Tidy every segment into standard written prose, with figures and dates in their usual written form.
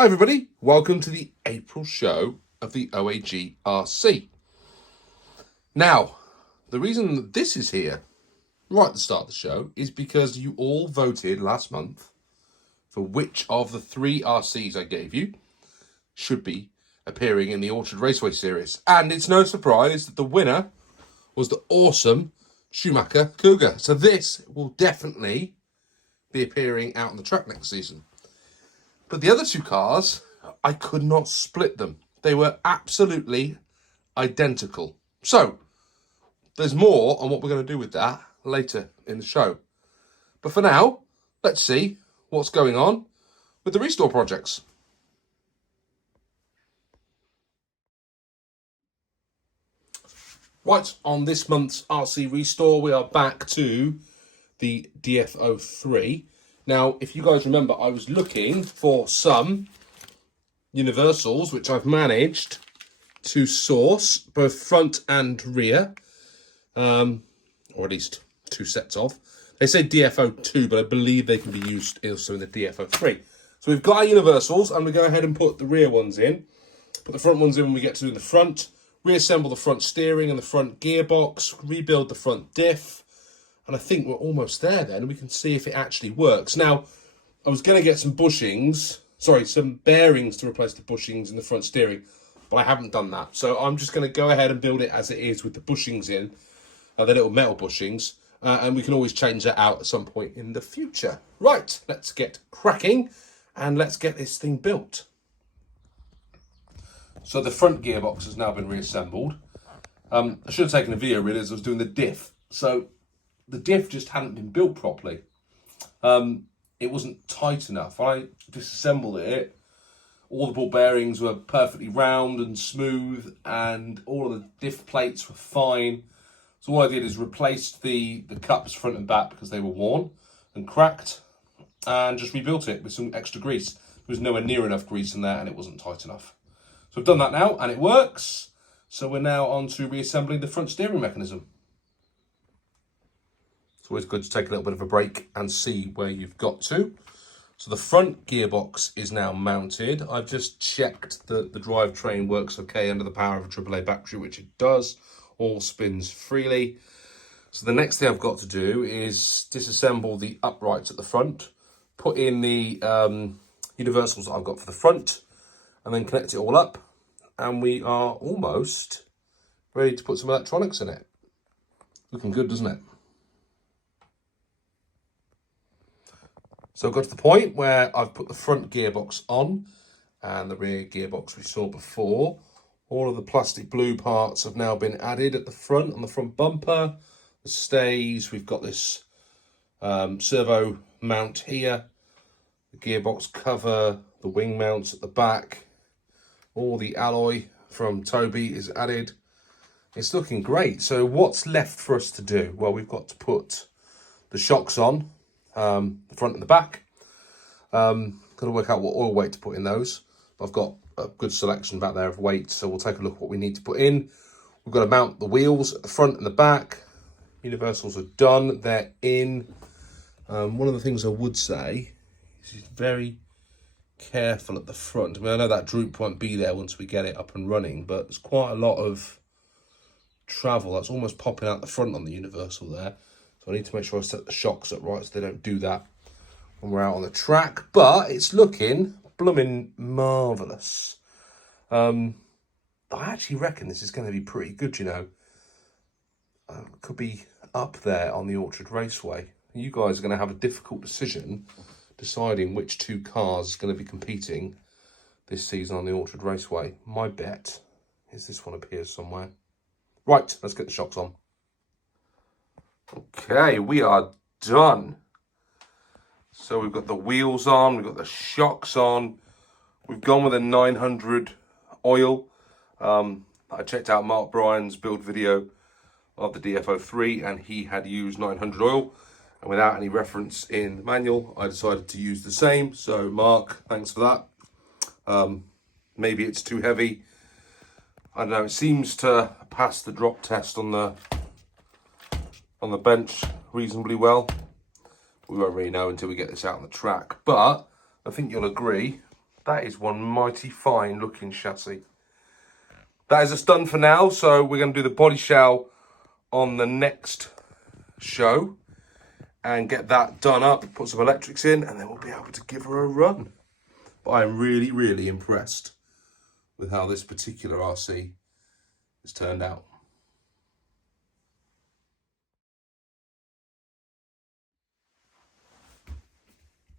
Hi everybody, welcome to the April show of the OAG RC. Now, the reason that this is here right at the start of the show is because you all voted last month for which of the 3 RCs I gave you should be appearing in the Orchard Raceway series. And it's no surprise that the winner was the awesome Schumacher Cougar. So this will definitely be appearing out on the track next season. But the other 2 cars, I could not split them. They were absolutely identical. So, there's more on what we're going to do with that later in the show. But for now, let's see what's going on with the restore projects. Right, on this month's RC Restore, we are back to the DF03. Now, if you guys remember, I was looking for some universals, which I've managed to source, both front and rear, or at least 2 sets of. They say DF02, but I believe they can be used also in the DF03. So we've got our universals, and we go ahead and put the rear ones in. Put the front ones in when we get to the front. Reassemble the front steering and the front gearbox. Rebuild the front diff. And I think we're almost there then. We can see if it actually works. Now, I was going to get some bearings to replace the bushings in the front steering, but I haven't done that. So I'm just going to go ahead and build it as it is with the bushings in, the little metal bushings, and we can always change that out at some point in the future. Right, let's get cracking and let's get this thing built. So the front gearbox has now been reassembled. I should have taken a video really as I was doing the diff. So the diff just hadn't been built properly. It wasn't tight enough. When I disassembled it, all the ball bearings were perfectly round and smooth, and all of the diff plates were fine. So all I did is replaced the cups front and back because they were worn and cracked, and just rebuilt it with some extra grease. There was nowhere near enough grease in there, and it wasn't tight enough. So I've done that now, and it works. So we're now on to reassembling the front steering mechanism. It's always good to take a little bit of a break and see where you've got to. So the front gearbox is now mounted. I've just checked that the drivetrain works okay under the power of a AAA battery, which it does. All spins freely. So the next thing I've got to do is disassemble the uprights at the front, put in the universals that I've got for the front, and then connect it all up. And we are almost ready to put some electronics in it. Looking good, doesn't it? So I've got to the point where I've put the front gearbox on and the rear gearbox we saw before. All of the plastic blue parts have now been added at the front, on the front bumper, the stays. We've got this servo mount here, the gearbox cover, the wing mounts at the back. All the alloy from Toby is added. It's looking great. So what's left for us to do? Well, we've got to put the shocks on, the front and the back. Got to work out what oil weight to put in those. I've got a good selection back there of weights, so we'll take a look at what we need to put in. We've got to mount the wheels at the front and the back. Universals are done, they're in. One of the things I would say is very careful at the front. I mean, I know that droop won't be there once we get it up and running, but there's quite a lot of travel that's almost popping out the front on the universal there. So I need to make sure I set the shocks up right so they don't do that when we're out on the track. But it's looking blooming marvellous. I actually reckon this is going to be pretty good, you know. Could be up there on the Orchard Raceway. You guys are going to have a difficult decision deciding which 2 cars are going to be competing this season on the Orchard Raceway. My bet is this one appears somewhere. Right, let's get the shocks on. Okay, we are done. So we've got the wheels on, we've got the shocks on. We've gone with a 900 oil. I checked out Mark Bryan's build video of the DF03 and he had used 900 oil. And without any reference in the manual, I decided to use the same. So Mark, thanks for that. Maybe it's too heavy. I don't know, it seems to pass the drop test on the bench reasonably well. We won't really know until we get this out on the track, but I think you'll agree That is one mighty fine looking chassis. That is us done for now, so we're going to do the body shell on the next show and get that done up, put some electrics in, and then we'll be able to give her a run. But I'm really, really impressed with how this particular RC has turned out.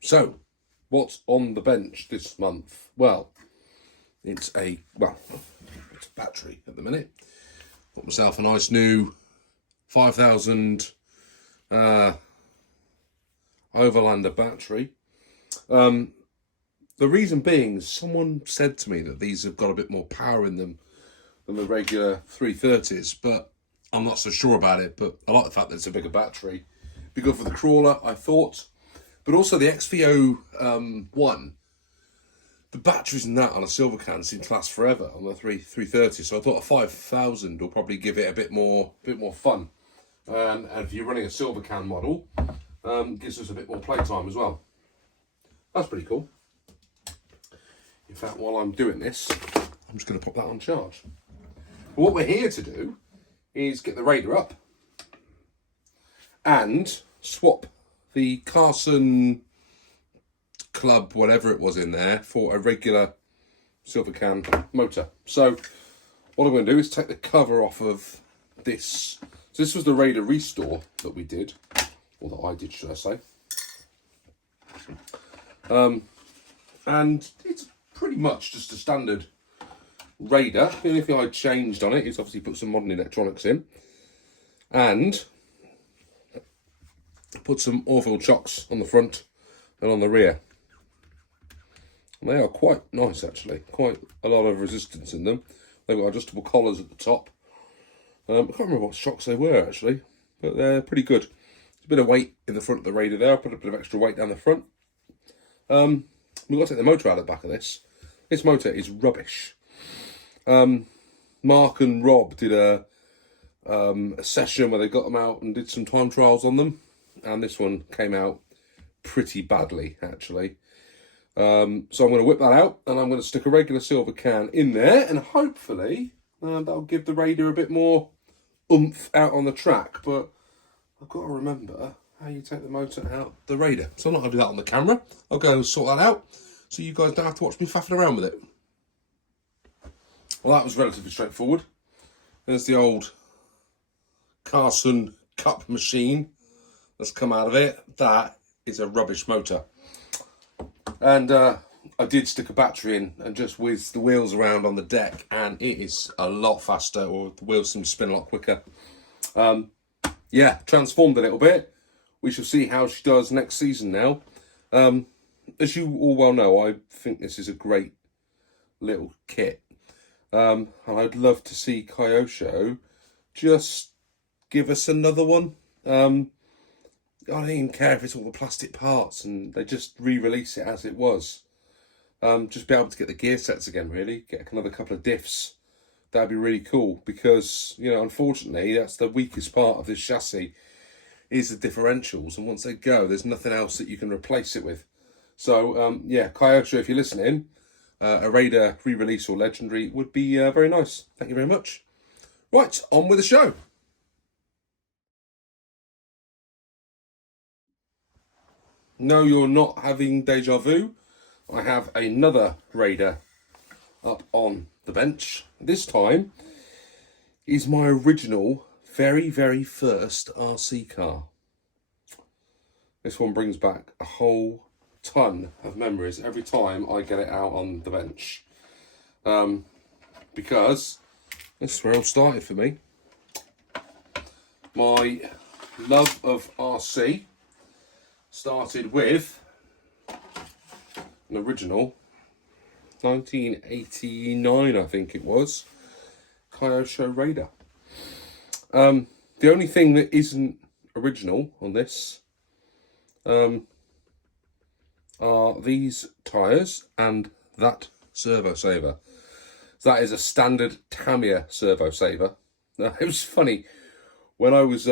So, what's on the bench this month? Well, it's a battery at the minute. Got myself a nice new 5,000 Overlander battery. The reason being, someone said to me that these have got a bit more power in them than the regular 330s, but I'm not so sure about it. But I like the fact that it's a bigger battery. Be good for the crawler, I thought. But also the XVO1, the batteries in that on a silver can seem to last forever on the 330. So I thought a 5,000 will probably give it a bit more fun. And if you're running a silver can model, gives us a bit more playtime as well. That's pretty cool. In fact, while I'm doing this, I'm just going to pop that on charge. But what we're here to do is get the Raider up and swap the Carson Club, whatever it was in there, for a regular silver can motor. So what I'm going to do is take the cover off of this. So this was the Raider restore that we did, or that I did, should I say. And it's pretty much just a standard Raider. The only thing I changed on it is obviously put some modern electronics in and put some oil-filled chocks on the front and on the rear. And they are quite nice, actually. Quite a lot of resistance in them. They've got adjustable collars at the top. I can't remember what shocks they were, actually, but they're pretty good. There's a bit of weight in the front of the Raider there. I put a bit of extra weight down the front. We've got to take the motor out of the back of this. This motor is rubbish. Mark and Rob did a session where they got them out and did some time trials on them. And this one came out pretty badly, actually. So I'm going to whip that out and I'm going to stick a regular silver can in there. And hopefully that'll give the Raider a bit more oomph out on the track. But I've got to remember how you take the motor out the Raider. So I'm not going to do that on the camera. I'll go and sort that out so you guys don't have to watch me faffing around with it. Well, that was relatively straightforward. There's the old Carson cup machine that's come out of it. That is a rubbish motor. And I did stick a battery in and just whiz the wheels around on the deck, and it is a lot faster, or the wheels seem to spin a lot quicker. Yeah, transformed a little bit. We shall see how she does next season now. As you all well know, I think this is a great little kit. And I'd love to see Kyosho just give us another one. I don't even care if it's all the plastic parts and they just re-release it as it was. Just be able to get the gear sets again, really. Get another couple of diffs. That'd be really cool because, you know, unfortunately, that's the weakest part of this chassis is the differentials. And once they go, there's nothing else that you can replace it with. So, yeah, Kyosho, if you're listening, a Raider re-release or Legendary would be very nice. Thank you very much. Right, on with the show. No, you're not having deja vu. I have another Raider up on the bench. This time is my original, very, very first RC car. This one brings back a whole ton of memories every time I get it out on the bench. Because this is where it all started for me. My love of RC started with an original 1989, I think it was, Kyosho Raider. The only thing that isn't original on this are these tyres and that servo saver. So that is a standard Tamiya servo saver. Now, it was funny when I was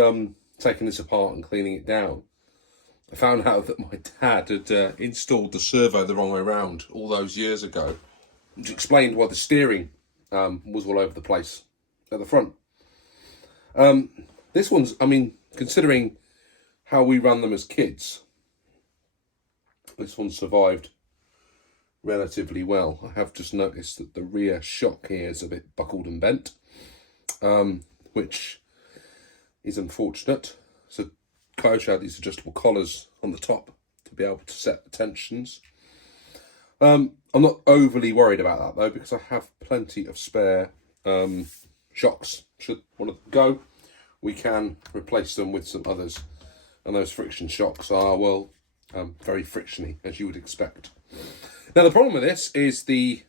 taking this apart and cleaning it down. I found out that my dad had installed the servo the wrong way around all those years ago, which explained why the steering was all over the place at the front. This one's, I mean, considering how we ran them as kids, this one survived relatively well. I have just noticed that the rear shock here is a bit buckled and bent, which is unfortunate. So Kyosho had these adjustable collars on the top to be able to set the tensions. I'm not overly worried about that though, because I have plenty of spare shocks. Should one of them go, we can replace them with some others. And those friction shocks are, well, very frictiony, as you would expect. Now, the problem with this is the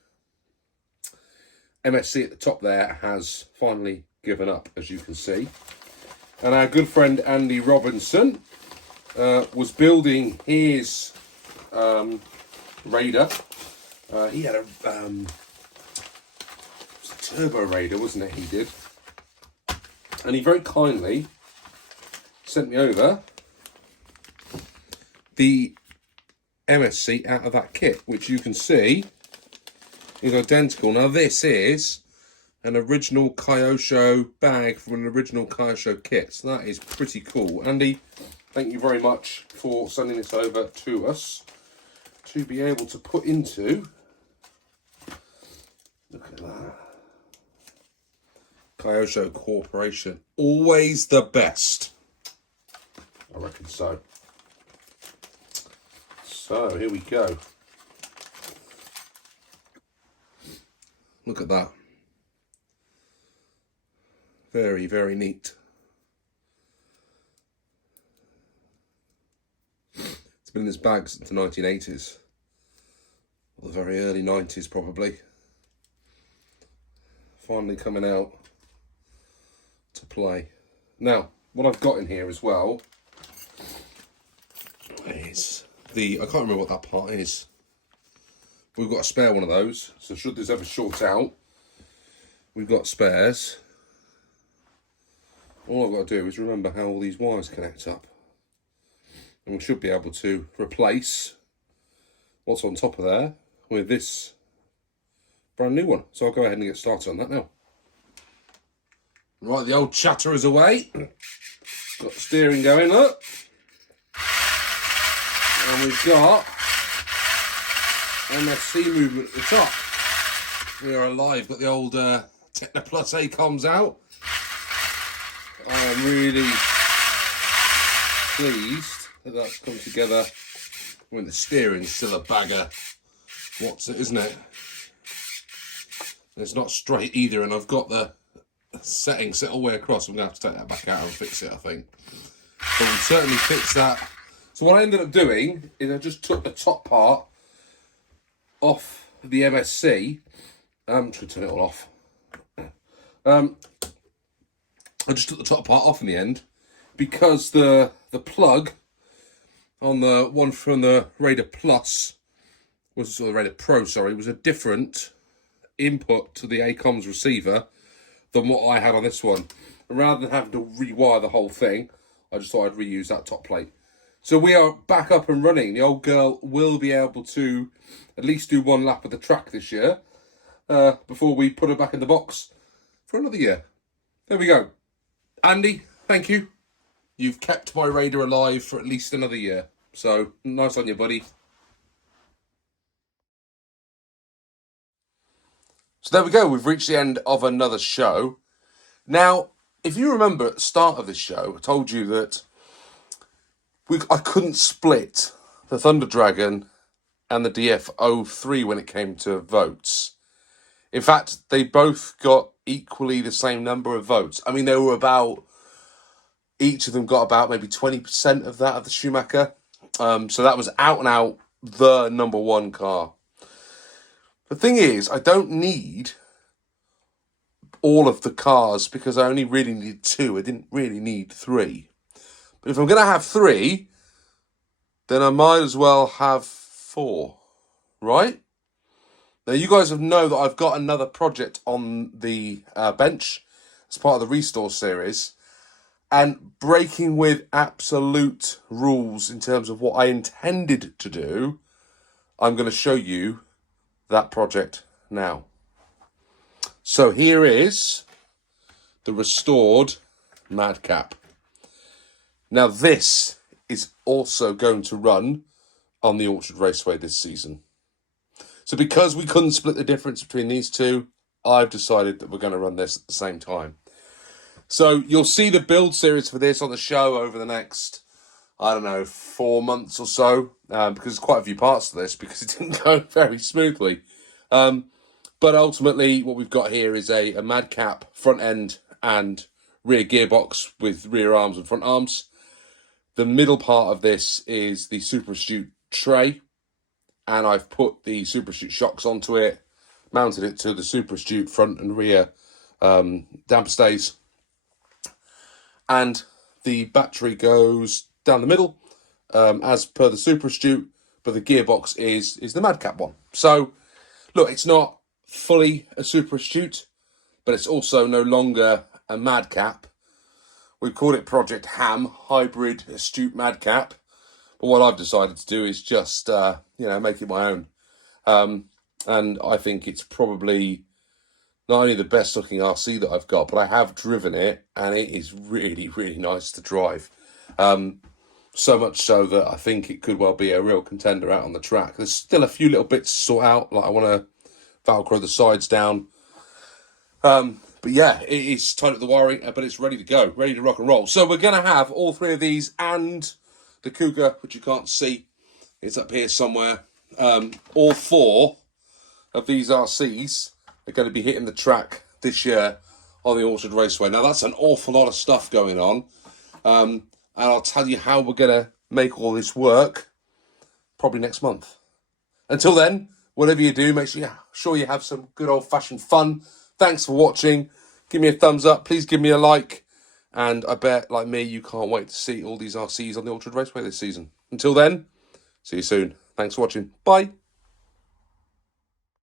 MSC at the top there has finally given up, as you can see. And our good friend Andy Robinson was building his Raider. He had a turbo Raider, wasn't it? He did. And he very kindly sent me over the MSC out of that kit, which you can see is identical. Now this is an original Kyosho bag from an original Kyosho kit, so that is pretty cool. Andy, thank you very much for sending this over to us to be able to put into. Look at that. Kyosho Corporation, always the best. I reckon so. So here we go. Look at that. Very, very neat. It's been in this bag since the 1980s. Or the very early 90s probably. Finally coming out to play. Now, what I've got in here as well is I can't remember what that part is. We've got a spare one of those, so should this ever short out, we've got spares. All I've got to do is remember how all these wires connect up. And we should be able to replace what's on top of there with this brand new one. So I'll go ahead and get started on that now. Right, the old chatter is away. Got steering going, look. And we've got MSC movement at the top. We are alive. Got the old Technoplus ACOMs out. I am really pleased that that's come together when the steering's still a bagger. What's it, isn't it? And it's not straight either, and I've got the setting set all the way across. I'm going to have to take that back out and fix it, I think. But we'll certainly fix that. So what I ended up doing is I just took the top part off the MSC. I'm just going to turn it all off. I just took the top part off in the end because the plug on the one from the Raider Plus or the Raider Pro, sorry, was a different input to the ACOM's receiver than what I had on this one. And rather than having to rewire the whole thing, I just thought I'd reuse that top plate. So we are back up and running. The old girl will be able to at least do one lap of the track this year before we put her back in the box for another year. There we go. Andy, thank you. You've kept my Raider alive for at least another year. So, nice on you, buddy. So there we go. We've reached the end of another show. Now, if you remember at the start of this show, I told you that I couldn't split the Thunder Dragon and the DF03 when it came to votes. In fact, they both got equally the same number of votes. I mean, they were about, each of them got about maybe 20% of that of the Schumacher. So that was out and out the number one car. The thing is, I don't need all of the cars because I only really needed two. I didn't really need three. But if I'm going to have three, then I might as well have four, right? Now, you guys know that I've got another project on the bench as part of the Restore series. And breaking with absolute rules in terms of what I intended to do, I'm going to show you that project now. So here is the restored Madcap. Now this is also going to run on the Orchard Raceway this season. So because we couldn't split the difference between these two, I've decided that we're going to run this at the same time. So you'll see the build series for this on the show over the next, 4 months or so, because there's quite a few parts to this because it didn't go very smoothly. But ultimately what we've got here is a Madcap front end and rear gearbox with rear arms and front arms. The middle part of this is the Super Astute tray, and I've put the Super Astute shocks onto it, mounted it to the Super Astute front and rear damper stays, and the battery goes down the middle as per the Super Astute, but the gearbox is the Madcap one. So look, it's not fully a Super Astute, but it's also no longer a Madcap. We've called it Project Ham, Hybrid Astute Madcap. But what I've decided to do is just, make it my own. And I think it's probably not only the best looking RC that I've got, but I have driven it, and it is really, really nice to drive. So much so that I think it could well be a real contender out on the track. There's still a few little bits to sort out, like I want to Velcro the sides down. But yeah, it is tight at the wiring, but it's ready to go, ready to rock and roll. So we're going to have all three of these and the Cougar, which you can't see. It's up here somewhere. All four of these RCs are going to be hitting the track this year on the Orchard Raceway. Now, that's an awful lot of stuff going on. And I'll tell you how we're going to make all this work probably next month. Until then, whatever you do, make sure you have some good old-fashioned fun. Thanks for watching. Give me a thumbs up. Please give me a like. And I bet, like me, you can't wait to see all these RCs on the Orchard Raceway this season. Until then, see you soon. Thanks for watching. Bye.